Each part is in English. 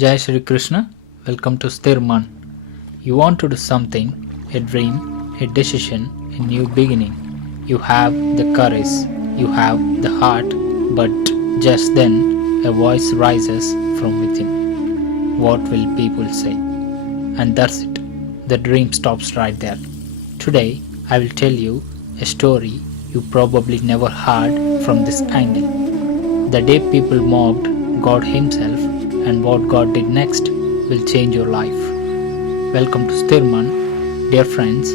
Jai Shri Krishna, welcome to SthirMann. You want to do something, a dream, a decision, a new beginning. You have the courage, you have the heart, but just then a voice rises from within. What will people say? And that's it. The dream stops right there. Today I will tell you a story you probably never heard from this angle. The day people mocked God Himself and what God did next will change your life. Welcome to SthirMann. Dear friends,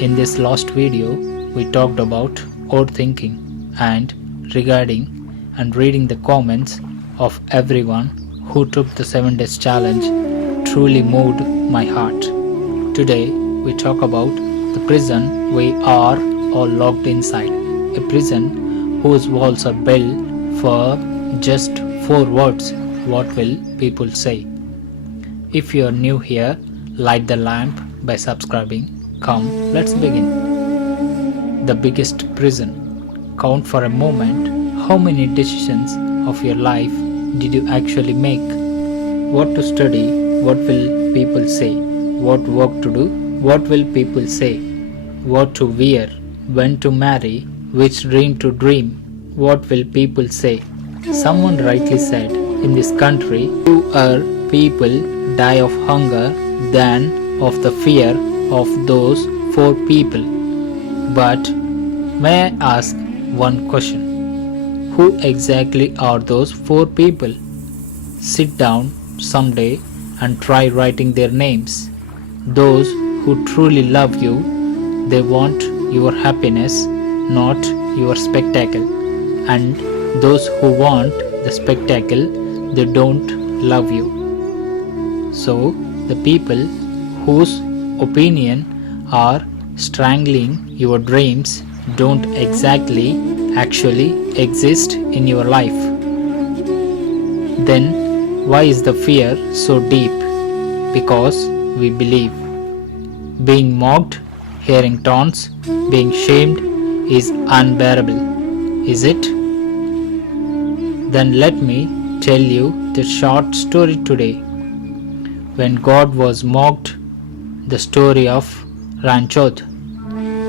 in this last video we talked about overthinking and regarding and reading the comments of everyone who took the 7 days challenge truly moved my heart. Today we talk about the prison we are all locked inside. A prison whose walls are built for just 4 words. What will people say? If you are new here, light the lamp by subscribing. Come, let's begin. The biggest prison. Count for a moment how many decisions of your life did you actually make? What to study? What will people say? What work to do? What will people say? What to wear? When to marry? Which dream to dream? What will people say? Someone rightly said, in this country, fewer people die of hunger than of the fear of those 4 people. But may I ask one question? Who exactly are those 4 people? Sit down someday and try writing their names. Those who truly love you, they want your happiness, not your spectacle. And those who want the spectacle, they don't love you. So the people whose opinion are strangling your dreams don't exactly actually exist in your life. Then why is the fear so deep? Because we believe. Being mocked, hearing taunts, being shamed is unbearable. Is it? Then let me tell you the short story today. When God was mocked, the story of Ranchhod.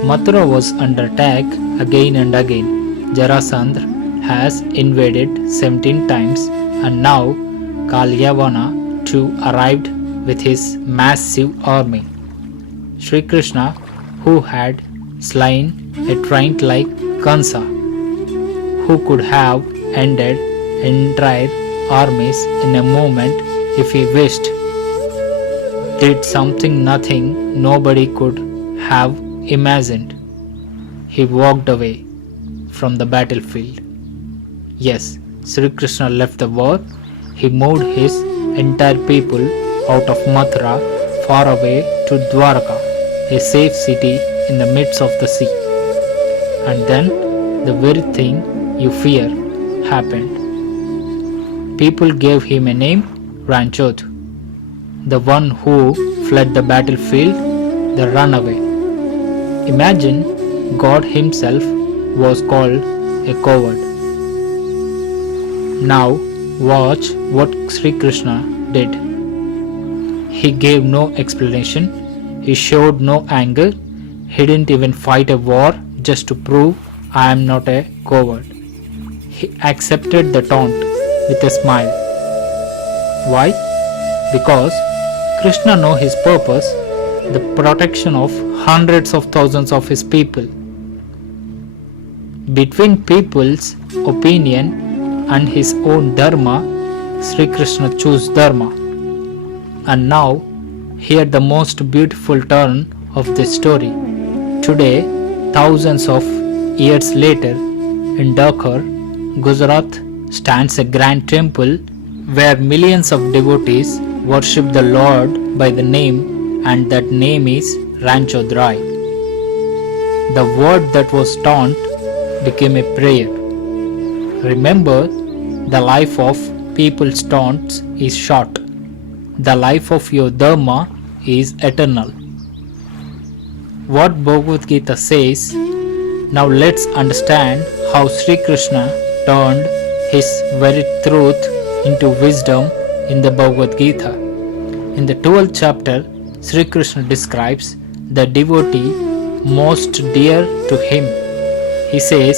Mathura was under attack again and again. Jarasandha has invaded 17 times and now Kalyavana too arrived with his massive army. Shri Krishna, who had slain a tyrant like Kansa, who could have ended entire armies in a moment if he wished, did something nothing nobody could have imagined. He walked away from the battlefield. Yes, Shri Krishna left the war. He moved his entire people out of Mathura far away to Dwarka, a safe city in the midst of the sea. And then the very thing you fear happened. People gave him a name, Ranchhod, the one who fled the battlefield, the runaway. Imagine God Himself was called a coward. Now watch what Shri Krishna did. He gave no explanation, he showed no anger, he didn't even fight a war just to prove I am not a coward. He accepted the taunt with a smile. Why? Because Krishna knows his purpose, the protection of hundreds of thousands of his people. Between people's opinion and his own Dharma, Shri Krishna chose Dharma. And now, hear the most beautiful turn of this story. Today, thousands of years later, in Dakor, Gujarat, stands a grand temple where millions of devotees worship the Lord by the name, and that name is Ranchhodrai. The word that was taunt became a prayer. Remember, the life of people's taunts is short. The life of your Dharma is eternal. What Bhagavad Gita says. Now let's understand how Shri Krishna turned his very truth into wisdom in the Bhagavad Gita. In the 12th chapter, Shri Krishna describes the devotee most dear to him. He says,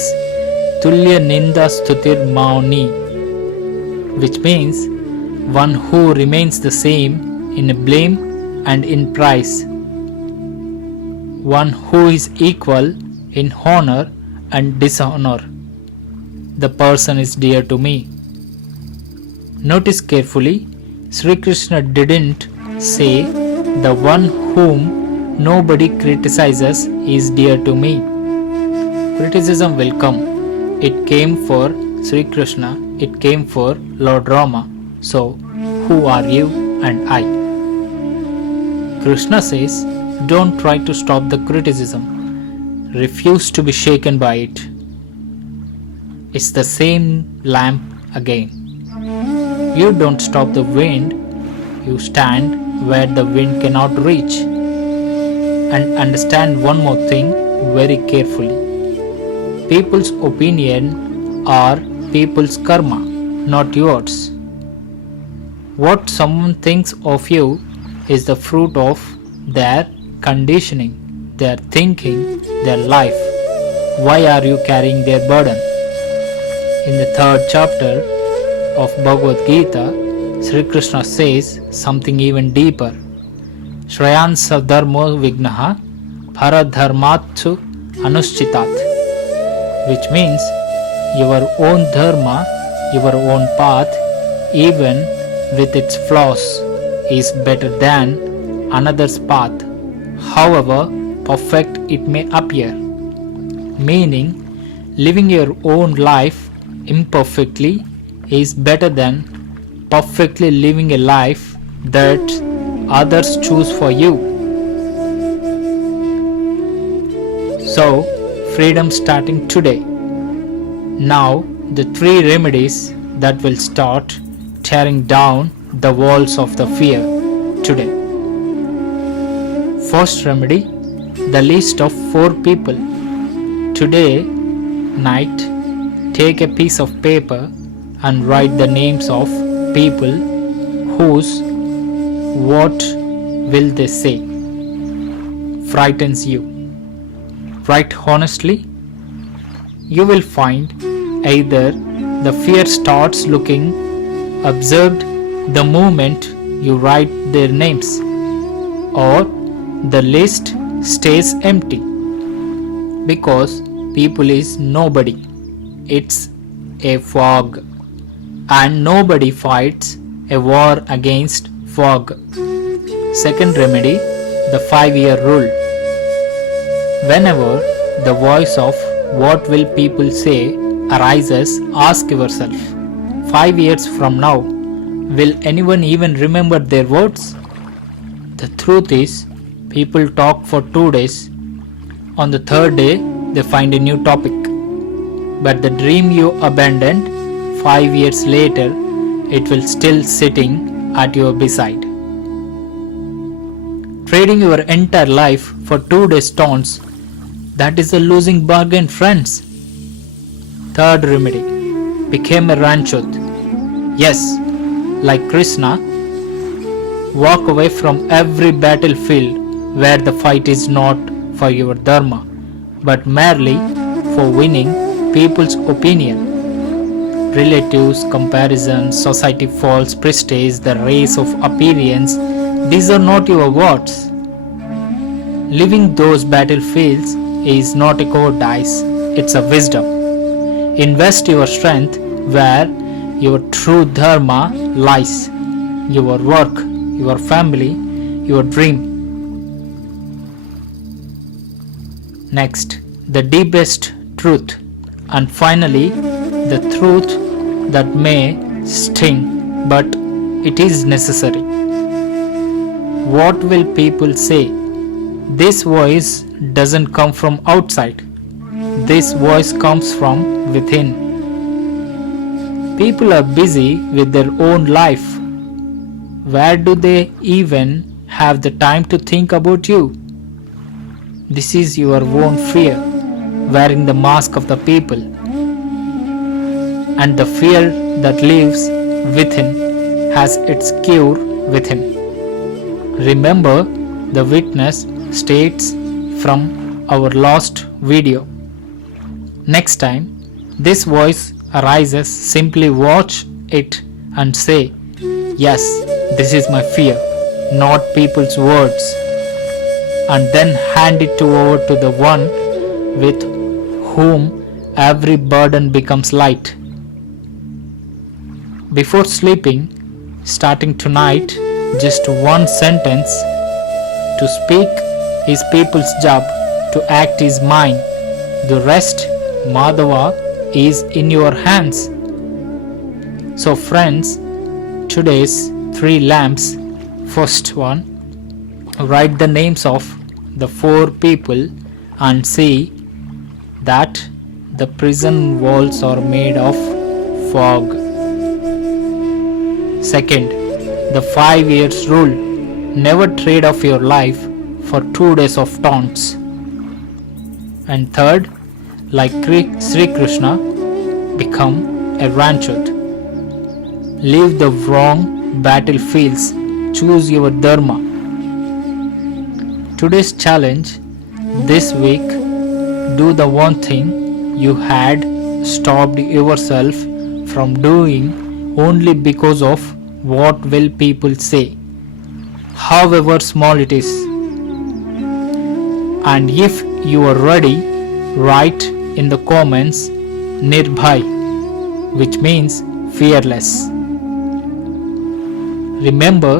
Tulya Ninda Stutir Mauni, which means one who remains the same in blame and in praise, one who is equal in honor and dishonor. The person is dear to me. Notice carefully, Shri Krishna didn't say the one whom nobody criticizes is dear to me. Criticism will come. It came for Shri Krishna, it came for Lord Rama. So, who are you and I? Krishna says, don't try to stop the criticism. Refuse to be shaken by it. It's the same lamp again. You don't stop the wind, you stand where the wind cannot reach. And understand one more thing very carefully. People's opinion are people's karma, not yours. What someone thinks of you is the fruit of their conditioning, their thinking, their life. Why are you carrying their burden? In the 3rd chapter of Bhagavad Gita, Shri Krishna says something even deeper. Shrayan sadharmo vignaha paradharmatsu anushchitat, which means your own dharma, your own path, even with its flaws, is better than another's path, however perfect it may appear. Meaning, living your own life imperfectly is better than perfectly living a life that others choose for you. So, freedom starting today. Now, the 3 remedies that will start tearing down the walls of the fear today. First remedy, the list of 4 people. Today night, take a piece of paper and write the names of people whose what will they say frightens you. Write honestly. You will find either the fear starts looking absurd the moment you write their names, or the list stays empty, because people is nobody. It's a fog, and nobody fights a war against fog. Second remedy, the 5-year rule. Whenever the voice of what will people say arises, ask yourself, 5 years from now, will anyone even remember their words? The truth is, people talk for 2 days. On the 3rd day, they find a new topic. But the dream you abandoned 5 years later, it will still sitting at your beside. Trading your entire life for 2 days taunts, that is a losing bargain, friends. Third remedy, became a Ranchhod. Yes, like Krishna, walk away from every battlefield where the fight is not for your Dharma, but merely for winning people's opinion. Relatives, comparisons, society false prestige, the race of appearance, these are not your words. Living those battlefields is not a cowardice, it's a wisdom. Invest your strength where your true Dharma lies, your work, your family, your dream. Next, the deepest truth, and finally, the truth that may sting, but it is necessary. What will people say? This voice doesn't come from outside. This voice comes from within. People are busy with their own life. Where do they even have the time to think about you? This is your own fear, wearing the mask of the people. And the fear that lives within has its cure within. Remember the witness states from our last video. Next time this voice arises, simply watch it and say, yes, this is my fear, not people's words, and then hand it over to the one with whom every burden becomes light. Before sleeping, starting tonight, just one sentence: to speak is people's job, to act is mine. The rest, Madhava, is in your hands. So friends, today's 3 lamps. First one, write the names of the 4 people and see that the prison walls are made of fog. Second, the 5 years rule. Never trade off your life for 2 days of taunts. And third, like Shri Krishna, become a Ranchhod. Leave the wrong battlefields. Choose your Dharma. Today's challenge this week: do the one thing you had stopped yourself from doing only because of what will people say, however small it is. And if you are ready, write in the comments Nirbhay, which means fearless. Remember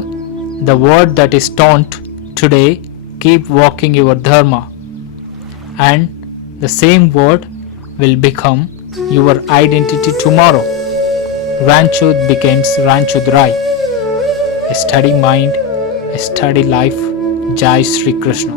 the word that is taunt today. Keep walking your Dharma, and the same word will become your identity tomorrow. Ranchhod becomes Ranchhodrai. A steady mind, a steady life. Jai Shri Krishna.